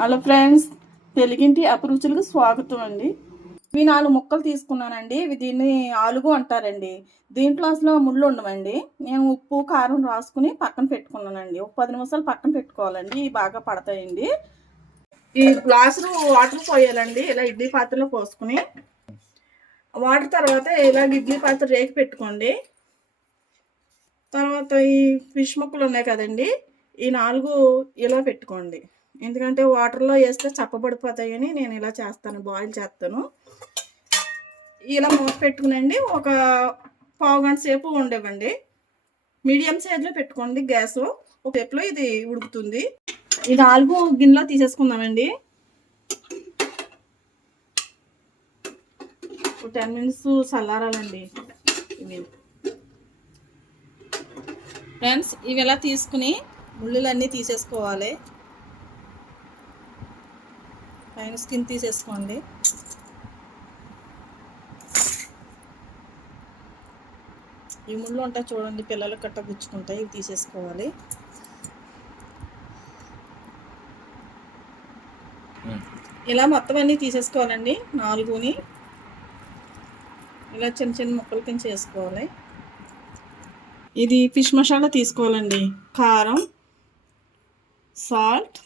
Hello friends, తెలుగింటి అభిరుచులకు స్వాగతం అండి. ఇవి 4 ముక్కలు తీసుకున్నానండి. ఇవి దీన్ని ఆలుగు అంటారండి. దీంట్లో అసలు ముళ్ళు ఉండవండి. నేను ఉప్పు కారం రాసుకుని పక్కన పెట్టుకున్నానండి. ఒక 10 నిమిషాలు పక్కన పెట్టుకోవాలండి. ఇవి బాగా పడతాయండి. ఈ గ్లాసులు వాటర్ పోయాలండి. ఇలా ఇడ్లీ పాత్రలో పోసుకుని వాటర్ తర్వాత ఇలాగ ఇడ్లీ పాత్ర రేకి పెట్టుకోండి. తర్వాత ఈ ఫిష్ ముక్కలు ఉన్నాయి కదండి, ఈ 4 ఇలా పెట్టుకోండి. ఎందుకంటే వాటర్లో వేస్తే చప్పబడిపోతాయని నేను ఇలా చేస్తాను, బాయిల్ చేస్తాను. ఇలా మూత పెట్టుకునండి. ఒక పావు గంట సేపు ఉండేవండి. మీడియం సైజులో పెట్టుకోండి గ్యాస్. ఒక సేపులో ఇది ఉడుకుతుంది. ఈ 4 గిన్నెలో తీసేసుకుందామండి. 10 మినిట్స్ చల్లారాలండి ఇవి. ఫ్రెండ్స్, ఇవి ఎలా తీసుకుని ముళ్ళులన్నీ తీసేసుకోవాలి. పైన స్కిన్ తీసేసుకోండి. ఈ ముళ్ళు ఉంటాయి చూడండి, పిల్లలు కట్ట గుచ్చుకుంటాయి, ఇవి తీసేసుకోవాలి. ఇలా మొత్తం అన్నీ తీసేసుకోవాలండి. 4ని ఇలా చిన్న చిన్న ముక్కలు కింద చేసుకోవాలి. ఇది ఫిష్ మసాలా తీసుకోవాలండి. కారం, సాల్ట్,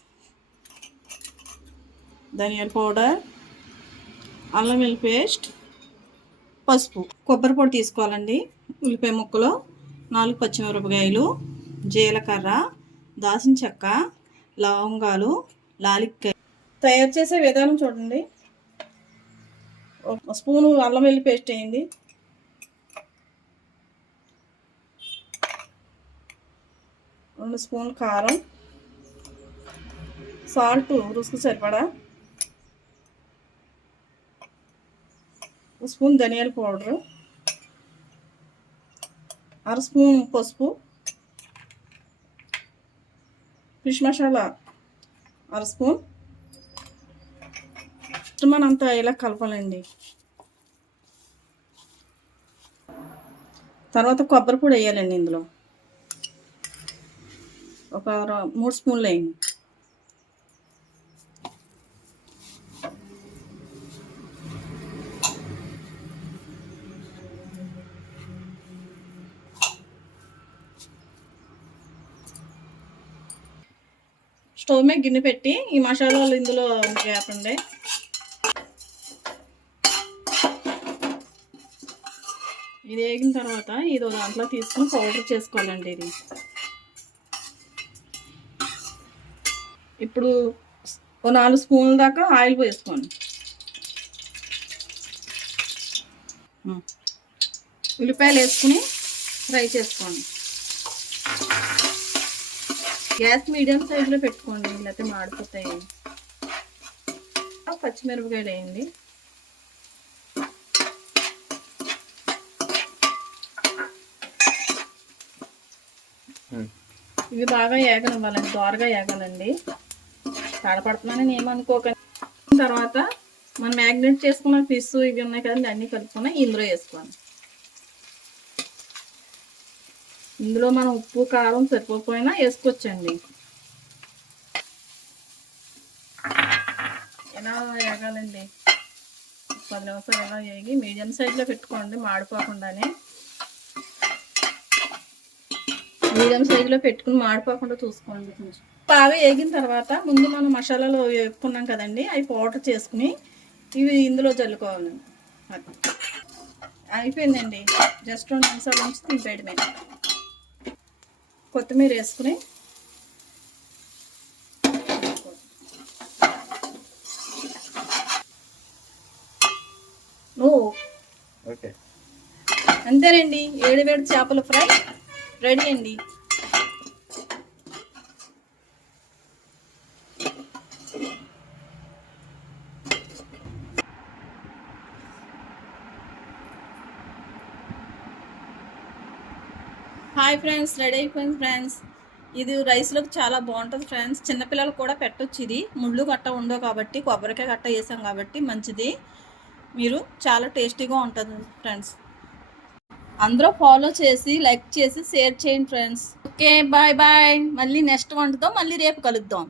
ధనియాల పౌడర్, అల్లం వెల్లుల్లి పేస్ట్, పసుపు, కొబ్బరి పొడి తీసుకోవాలండి. ఉల్లిపాయ ముక్కలు, 4 పచ్చిమిరపకాయలు, జీలకర్ర, దాల్చిన చెక్క, లవంగాలు, లాలిక్కాయ. తయారు చేసే విధానం చూడండి. ఒక స్పూను అల్లం వెల్లుల్లి పేస్ట్ వేయండి. రెండు స్పూన్లు కారం, సాల్ట్ రుసుకు సరిపడా, స్పూన్ ధనియాల పౌడరు, అర స్పూన్ పసుపు, ఫిష్ మసాలా అర స్పూన్. మనంతా ఇలా కలపాలండి. తర్వాత కొబ్బరి పొడి వేయాలండి. ఇందులో ఒక 3 స్పూన్లు వేయండి. స్టవ్ మీద గిన్నె పెట్టి ఈ మసాలాలు ఇందులో వేపండి. ఇది వేగిన తర్వాత ఇది దాంట్లో తీసుకుని పౌడర్ చేసుకోవాలండి. ఇది ఇప్పుడు 4 స్పూన్ల దాకా ఆయిల్ వేసుకోండి. ఉల్లిపాయలు వేసుకుని ఫ్రై చేసుకోండి. గ్యాస్ మీడియం సైజులో పెట్టుకోండి, లేకపోతే మాడిపోతాయి. పచ్చిమిరపకాయలు వేయండి. ఇవి బాగా ఏగనివ్వాలండి, దోరగా ఏగాలండి. తడపడుతున్నానని ఏమనుకోకండి. తర్వాత మనం మ్యాగ్నేట్ చేసుకున్న ఫిష్ ఇవి ఉన్నాయి కదండి, అన్నీ కలుపుకున్నా ఇందులో వేసుకోండి. ఇందులో మనం ఉప్పు కారం సరిపోకపోయినా వేసుకోవచ్చండి. ఎలా వేగాలండి, 10 నిమిషాలు ఎలా వేగి మీడియం సైజులో పెట్టుకోండి, మాడిపోకుండానే. మీడియం సైజులో పెట్టుకుని మాడిపోకుండా చూసుకోండి. కొంచెం బాగా వేగిన తర్వాత ముందు మనం మసాలాలు వేపుకున్నాం కదండి, అవి పౌడర్ చేసుకుని ఇవి ఇందులో చల్లుకోవాలండి. అయిపోయిందండి. జస్ట్ 2 నిమిషాల నుంచి తింపేయడమే. కొత్తిమీర వేసుకుని అంతేనండి. వేడి చేపల ఫ్రై రెడీ అండి. హాయ్ ఫ్రెండ్స్, రెడీ అయిపోయింది ఫ్రెండ్స్. ఇది రైస్లోకి చాలా బాగుంటుంది ఫ్రెండ్స్. చిన్నపిల్లలు కూడా పెట్టొచ్చు. ఇది ముళ్ళు గట్ట ఉండవు కాబట్టి, కొబ్బరికాయ గట్ట వేసాం కాబట్టి మంచిది. మీరు చాలా టేస్టీగా ఉంటుంది ఫ్రెండ్స్. అందరూ ఫాలో చేసి లైక్ చేసి షేర్ చేయండి ఫ్రెండ్స్. Okay, bye bye. మళ్ళీ నెక్స్ట్ వంటతో మళ్ళీ రేపు కలుద్దాం.